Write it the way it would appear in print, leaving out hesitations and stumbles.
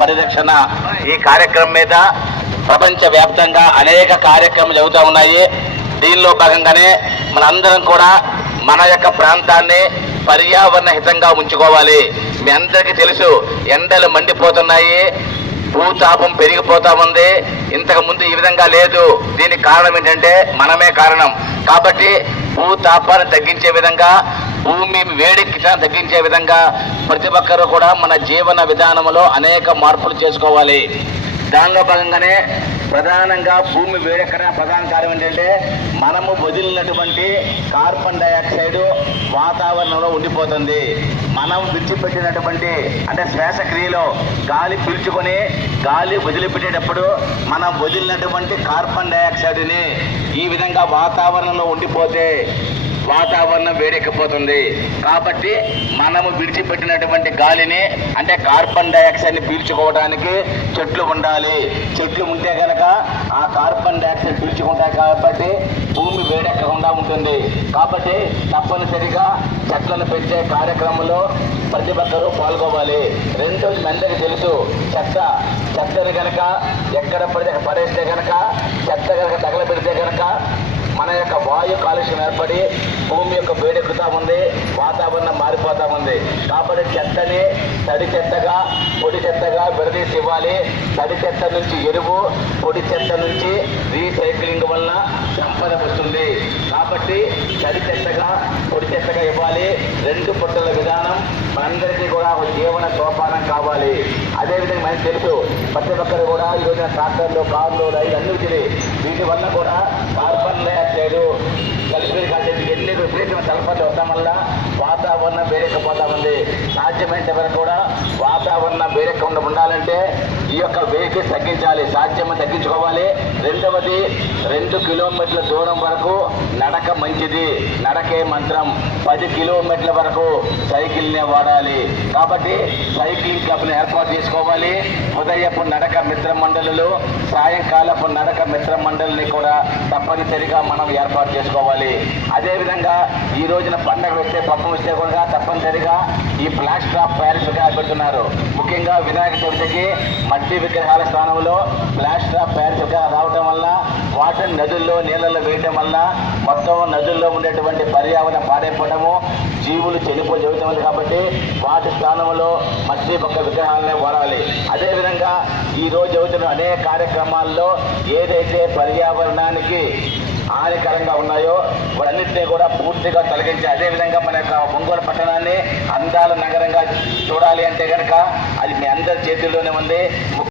పరిరక్షణ ఈ కార్యక్రమం మీద ప్రపంచ వ్యాప్తంగా అనేక కార్యక్రమాలు జరుగుతూ ఉన్నాయి. దీనిలో భాగంగానే మనందరం కూడా మన యొక్క ప్రాంతాన్ని పర్యావరణ హితంగా ఉంచుకోవాలి. మీ అందరికీ తెలుసు, ఎండలు మండిపోతున్నాయి, భూతాపం పెరిగిపోతా ఉంది. ఇంతకు ముందు ఈ విధంగా లేదు. దీనికి కారణం ఏంటంటే మనమే కారణం. కాబట్టి భూతాపాన్ని తగ్గించే విధంగా, భూమి వేడికి తగ్గించే విధంగా ప్రతి ఒక్కరూ కూడా మన జీవన విధానంలో అనేక మార్పులు చేసుకోవాలి. దానిలో భాగంగానే ప్రధానంగా భూమి వేడెక్కడా ప్రధాన కారణం ఏంటంటే మనము వదిలినటువంటి కార్బన్ డైఆక్సైడ్ వాతావరణంలో ఉండిపోతుంది. మనం విడిచిపెట్టినటువంటి అంటే శ్వాసక్రియలో గాలి పీల్చుకొని గాలి వదిలిపెట్టేటప్పుడు మనం వదిలినటువంటి కార్బన్ డైఆక్సైడ్ని ఈ విధంగా వాతావరణంలో ఉండిపోతే వాతావరణం వేడెక్కిపోతుంది. కాబట్టి మనము విడిచిపెట్టినటువంటి గాలిని అంటే కార్బన్ డైఆక్సైడ్ని పీల్చుకోవడానికి చెట్లు ఉండాలి. చెట్లు ఉంటే కనుక ఆ కార్బన్ డైఆక్సైడ్ పీల్చుకుంటాయి. కాబట్టి భూమి వేడెక్కకుండా ఉంటుంది. కాబట్టి తప్పనిసరిగా చెట్లను పెంచే కార్యక్రమంలో ప్రతి ఒక్కరూ పాల్గొవాలి. రెండోది మీ అందరికీ తెలుసు, చెత్తని కనుక ఎక్కడ పడితే పడేస్తే కనుక చెత్త కనుక తగలబెడితే కనుక మన యొక్క వాయు కాలుష్యం ఏర్పడి భూమి యొక్క వేడెక్కుతా ఉంది, వాతావరణం మారిపోతా ఉంది. కాబట్టి చెత్తని తడి చెత్తగా పొడి చెత్తగా విడదీసి ఇవ్వాలి. తడి చెత్త నుంచి ఎరువు, పొడి చెత్త నుంచి రీసైక్లింగ్ వలన సంపద వస్తుంది. కాబట్టి తడి చెత్తగా పొడి చెత్తగా ఇవ్వాలి. రెండు పొట్టల విధానం మనందరికీ కూడా ఒక జీవన సోపానం కావాలి. అదేవిధంగా మనకు తెలుసు, ప్రతి ఒక్కరు కూడా ఈ రోజున ట్రాక్టర్లు, కార్లు, రైలు అన్ని వచ్చినాయి. వీటి వల్ల కూడా కార్బన్ డైఆక్సైడ్, సల్ఫ్యూరిక్ యాసిడ్ ఎన్ని విపరీతమైన సల్ఫర్లు ఉండడం వల్ల వాతావరణం వేడెక్కిపోతా ఉంది. సాధ్యమైనంత వరకు కూడా వాతావరణం వేడెక్కకుండా ఉండాలంటే ఈ యొక్క వెహికల్స్ తగ్గించాలి, సాధ్యమని తగ్గించుకోవాలి. రెండవది 2 కిలోమీటర్ల దూరం వరకు నడక మంచిది, నడకే మంత్రం. 10 కిలోమీటర్ల వరకు సైకిల్నే వాడాలి. కాబట్టి సైక్లింగ్ క్లబ్ని ఏర్పాటు చేసుకోవాలి. ఉదయపు నడక మిత్ర మండలులు, సాయంకాలపు నడక మిత్ర మండలిని కూడా తప్పనిసరిగా మనం ఏర్పాటు చేసుకోవాలి. అదేవిధంగా ఈ రోజున పండగ వస్తే పబ్బం వస్తే కూడా తప్పనిసరిగా ఈ ప్లాస్టర్ ఆఫ్ ప్యారిస్ విగ్రహాలు పెడుతున్నారు. ముఖ్యంగా వినాయక చవితికి మట్టి విగ్రహాల స్థానంలో ప్లాస్టర్ ఆఫ్ ప్యారిస్ విగ్రహాలు రావడం వల్ల వాటిని నదుల్లో నీళ్ళల్లో వేయడం వల్ల మొత్తం నదుల్లో ఉండేటువంటి పర్యావరణం పాడైపోవడము, జీవులు చనిపోయి జరుగుతుంది. కాబట్టి వాటి స్థానంలో మట్టి ఒక్క విగ్రహాలనే వాడాలి. అదేవిధంగా ఈ రోజు జరుగుతున్న అనేక కార్యక్రమాల్లో ఏదైతే పర్యావరణానికి హానికరంగా ఉన్నాయో వాటన్నింటినీ కూడా పూర్తిగా తొలగించి, అదేవిధంగా మన యొక్క ఒంగోలు పట్టణాన్ని అందాల నగరంగా చూడాలి అంటే కనుక అది మీ అందరి చేతుల్లోనే ఉంది.